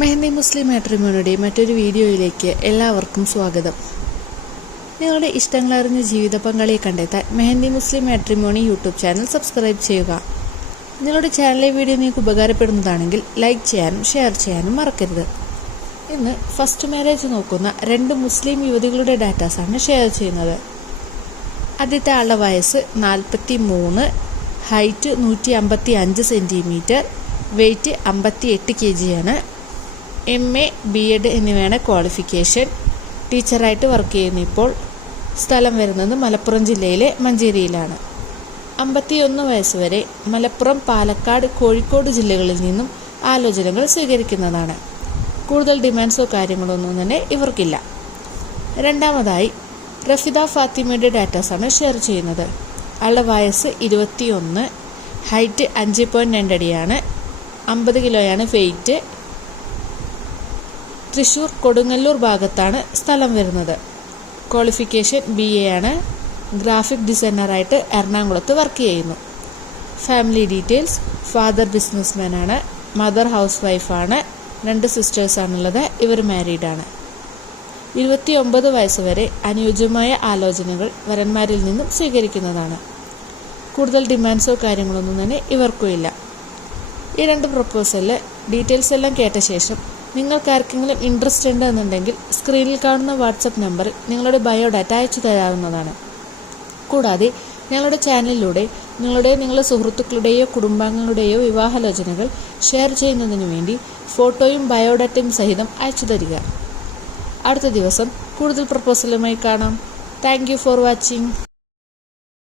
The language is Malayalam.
മെഹന്തി മുസ്ലിം മാട്രിമോണിയുടെ മറ്റൊരു വീഡിയോയിലേക്ക് എല്ലാവർക്കും സ്വാഗതം. നിങ്ങളുടെ ഇഷ്ടങ്ങളറിഞ്ഞ ജീവിത പങ്കാളിയെ കണ്ടെത്താൻ Mehndi Muslim matrimony YouTube channel subscribe ചെയ്യുക. നിങ്ങളുടെ ചാനലിലെ വീഡിയോ നിങ്ങൾക്ക് ഉപകാരപ്പെടുന്നതാണെങ്കിൽ ലൈക്ക് ചെയ്യാനും ഷെയർ ചെയ്യാനും മറക്കരുത്. ഇന്ന് ഫസ്റ്റ് മാരേജ് നോക്കുന്ന രണ്ട് മുസ്ലിം യുവതികളുടെ ഡാറ്റാസാണ് ഷെയർ ചെയ്യുന്നത്. ആദ്യത്തെ ആളുടെ വയസ്സ് നാൽപ്പത്തി മൂന്ന് ഹൈറ്റ് നൂറ്റി അമ്പത്തി അഞ്ച് സെന്റിമീറ്റർ വെയ്റ്റ് അമ്പത്തി എട്ട് കെ ജിയാണ്. എം എ ബി എഡ് എന്നിവയാണ് ക്വാളിഫിക്കേഷൻ ടീച്ചറായിട്ട് വർക്ക് ചെയ്യുന്ന ഇപ്പോൾ സ്ഥലം വരുന്നത് മലപ്പുറം ജില്ലയിലെ മഞ്ചേരിയിലാണ്. അമ്പത്തിയൊന്ന് വയസ്സ് വരെ മലപ്പുറം പാലക്കാട് കോഴിക്കോട് ജില്ലകളിൽ നിന്നും ആലോചനകൾ സ്വീകരിക്കുന്നതാണ്. കൂടുതൽ ഡിമാൻഡ്സോ കാര്യങ്ങളോ ഒന്നും തന്നെ ഇവർക്കില്ല. രണ്ടാമതായി റഫിദ ഫാത്തിമയുടെ ഡാറ്റാസാണ് ഷെയർ ചെയ്യുന്നത്. ആളുടെ വയസ്സ് ഇരുപത്തിയൊന്ന് ഹൈറ്റ് അഞ്ച് പോയിന്റ് രണ്ടടിയാണ് അമ്പത് കിലോയാണ് വെയ്റ്റ് തൃശ്ശൂർ കൊടുങ്ങല്ലൂർ ഭാഗത്താണ് സ്ഥലം വരുന്നത്. ക്വാളിഫിക്കേഷൻ ബി എ ആണ്. ഗ്രാഫിക് ഡിസൈനറായിട്ട് എറണാകുളത്ത് വർക്ക് ചെയ്യുന്നു. ഫാമിലി ഡീറ്റെയിൽസ് ഫാദർ ബിസിനസ്മാൻ ആണ് മദർ ഹൗസ് വൈഫാണ് രണ്ട് സിസ്റ്റേഴ്സാണുള്ളത് ഇവർ മാരീഡാണ് ഇരുപത്തി ഒമ്പത് വയസ്സ് വരെ അനുയോജ്യമായ ആലോചനകൾ വരന്മാരിൽ നിന്നും സ്വീകരിക്കുന്നതാണ്. കൂടുതൽ ഡിമാൻഡ്സോ കാര്യങ്ങളൊന്നും തന്നെ ഇവർക്കും ഇല്ല. ഈ രണ്ട് പ്രപ്പോസലിൽ ഡീറ്റെയിൽസ് എല്ലാം കേട്ട ശേഷം നിങ്ങൾക്ക് ആർക്കെങ്കിലും ഇൻട്രസ്റ്റ് ഉണ്ട് എന്നുണ്ടെങ്കിൽ സ്ക്രീനിൽ കാണുന്ന വാട്സപ്പ് നമ്പറിൽ നിങ്ങളുടെ ബയോഡാറ്റ അയച്ചു തരാവുന്നതാണ്. കൂടാതെ ഞങ്ങളുടെ ചാനലിലൂടെ നിങ്ങളുടെ നിങ്ങളുടെ സുഹൃത്തുക്കളുടെയോ കുടുംബാംഗങ്ങളുടെയോ വിവാഹാലോചനകൾ ഷെയർ ചെയ്യുന്നതിന് വേണ്ടി ഫോട്ടോയും ബയോഡാറ്റയും സഹിതം അയച്ചു തരിക. അടുത്ത ദിവസം കൂടുതൽ പ്രപ്പോസലുമായി കാണാം. Thank for watching